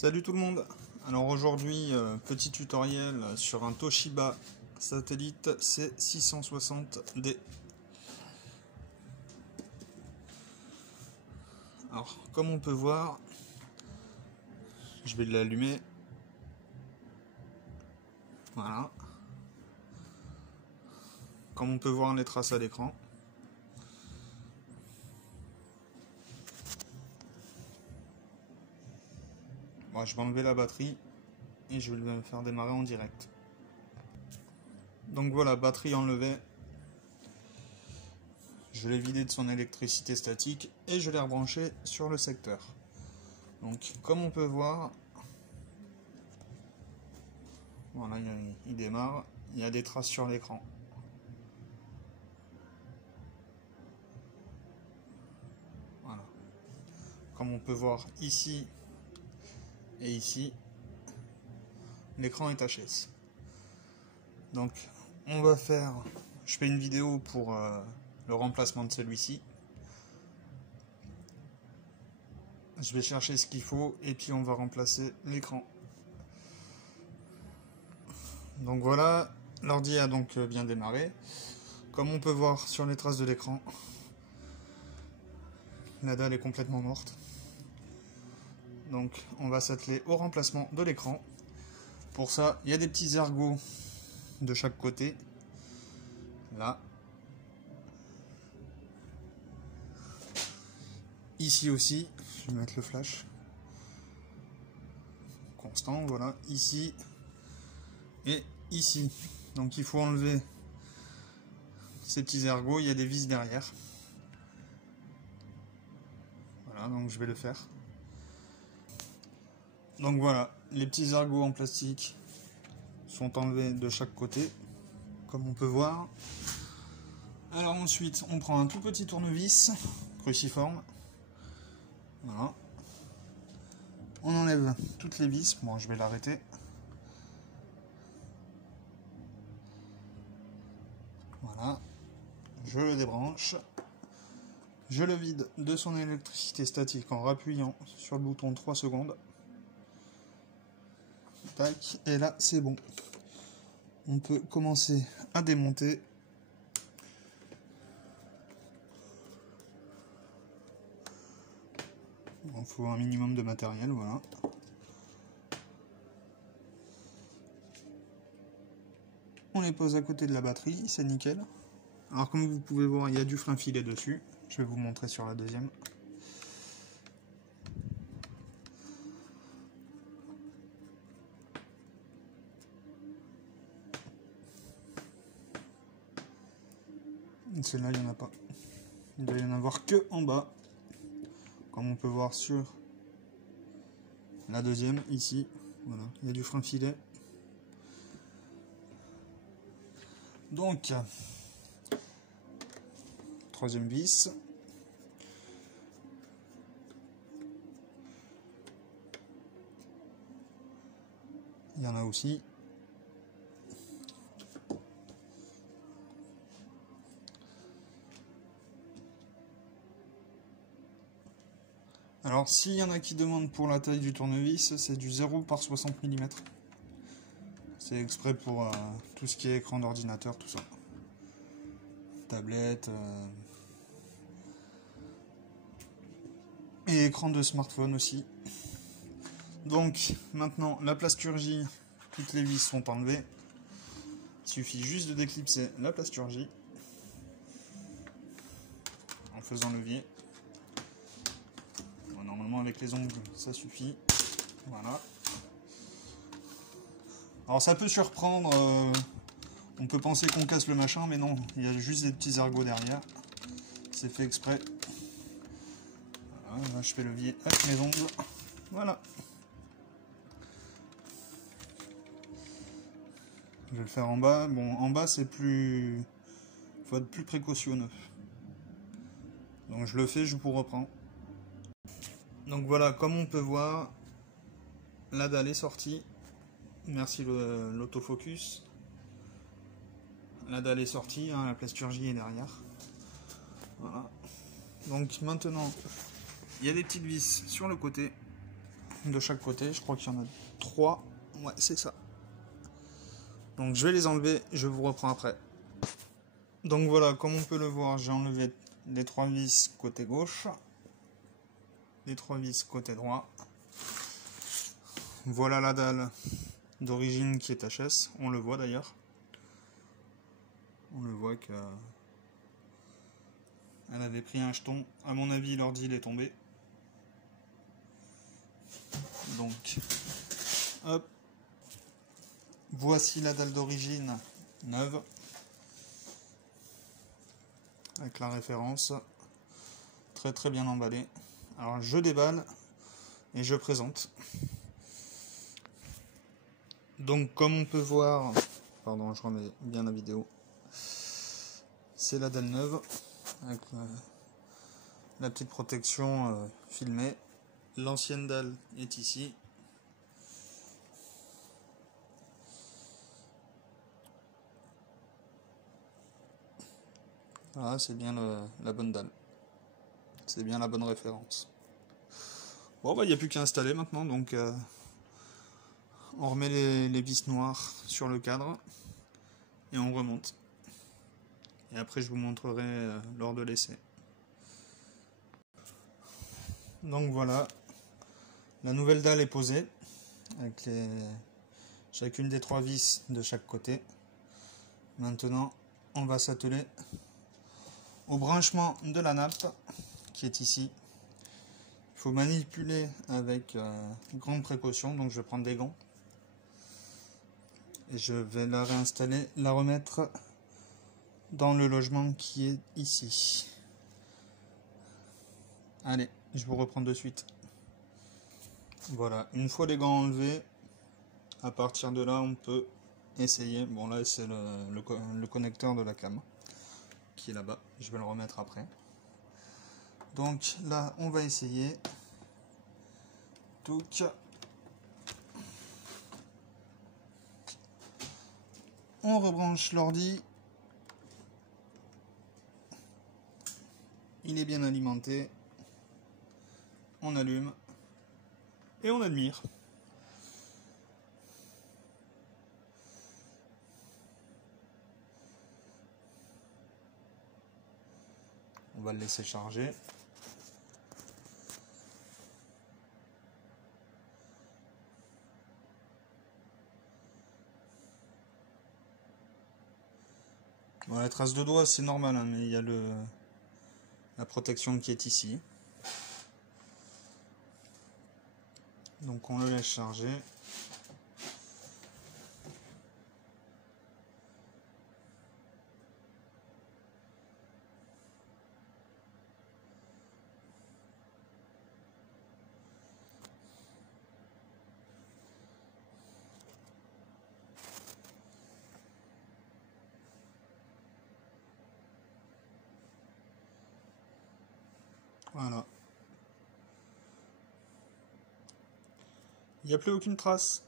Salut tout le monde. Alors aujourd'hui, petit tutoriel sur un Toshiba satellite C660D. Alors comme on peut voir, je vais l'allumer. Voilà. Comme on peut voir les traces à l'écran. Bon, je vais enlever la batterie et je vais le faire démarrer en direct. Donc voilà, batterie enlevée. Je l'ai vidé de son électricité statique et je l'ai rebranché sur le secteur. Donc comme on peut voir, voilà, il démarre, il y a des traces sur l'écran. Voilà. Comme on peut voir ici et ici, l'écran est HS. Donc on va faire, je fais une vidéo pour le remplacement de celui-ci. Je vais chercher ce qu'il faut et puis on va remplacer l'écran. Donc voilà, l'ordi a donc bien démarré. Comme on peut voir sur les traces de l'écran, la dalle est complètement morte. Donc on va s'atteler au remplacement de l'écran. Pour ça, il y a des petits ergots de chaque côté. Là. Ici aussi, je vais mettre le flash. Constant, voilà. Ici et ici. Donc il faut enlever ces petits ergots. Il y a des vis derrière. Voilà, donc je vais le faire. Donc voilà, les petits ergots en plastique sont enlevés de chaque côté, comme on peut voir. Alors ensuite, on prend un tout petit tournevis cruciforme. Voilà. On enlève toutes les vis. Bon, je vais l'arrêter. Voilà. Je le débranche. Je le vide de son électricité statique en rappuyant sur le bouton 3 secondes. Tac, et là c'est bon. On peut commencer à démonter. Il faut un minimum de matériel, voilà. On les pose à côté de la batterie, c'est nickel. Alors comme vous pouvez voir, il y a du frein filet dessus. Je vais vous montrer sur la deuxième. Celle-là, il n'y en a pas. Il doit y en avoir que en bas. Comme on peut voir sur la deuxième, ici. Voilà, il y a du frein filet. Donc, troisième vis. Il y en a aussi. Alors, s'il y en a qui demandent pour la taille du tournevis, c'est du 0 par 60 mm. C'est exprès pour tout ce qui est écran d'ordinateur, tout ça. Tablette. Et écran de smartphone aussi. Donc, maintenant, la plasturgie, toutes les vis sont enlevées. Il suffit juste de déclipser la plasturgie en faisant levier. Bon, normalement, avec les ongles, ça suffit. Voilà. Alors, ça peut surprendre. On peut penser qu'on casse le machin, mais non. Il y a juste des petits ergots derrière. C'est fait exprès. Voilà, là, je fais levier avec mes ongles. Voilà. Je vais le faire en bas. Bon, en bas, c'est plus... faut être plus précautionneux. Donc, je le fais, je vous reprends. Donc, voilà, comme on peut voir, la dalle est sortie. Merci l'autofocus. La dalle est sortie, hein, la plasturgie est derrière. Voilà. Donc, maintenant, il y a des petites vis sur le côté. de chaque côté. Je crois qu'il y en a 3. Ouais, c'est ça. Donc je vais les enlever, je vous reprends après. Donc voilà, comme on peut le voir, j'ai enlevé les 3 vis côté gauche, les 3 vis côté droit. Voilà la dalle d'origine qui est HS, on le voit d'ailleurs. On le voit qu'elle avait pris un jeton. À mon avis, l'ordi il est tombé. Donc, hop. Voici la dalle d'origine neuve. Avec la référence. Très très bien emballée. Alors je déballe et je présente. Donc comme on peut voir, pardon, je remets bien la vidéo. C'est la dalle neuve avec la petite protection filmée. L'ancienne dalle est ici. Voilà, c'est bien la bonne dalle. C'est bien la bonne référence. Bon, bah, il n'y a plus qu'à installer maintenant, donc on remet les vis noires sur le cadre et on remonte. Et après, je vous montrerai lors de l'essai. Donc voilà, la nouvelle dalle est posée avec chacune des 3 vis de chaque côté. Maintenant, on va s'atteler au branchement de la nappe qui est ici. Il faut manipuler avec grande précaution, donc je vais prendre des gants et je vais la réinstaller, la remettre dans le logement qui est ici. Allez, je vous reprends de suite. Voilà, une fois les gants enlevés, à partir de là on peut essayer. Bon, là c'est le connecteur de la cam qui est là-bas, je vais le remettre après. Donc là on va essayer. Donc on rebranche l'ordi. Il est bien alimenté. On allume et on admire. On va le laisser charger. Bon, la trace de doigt c'est normal, hein, mais il y a la protection qui est ici. Donc on le laisse charger. Voilà. Il n'y a plus aucune trace.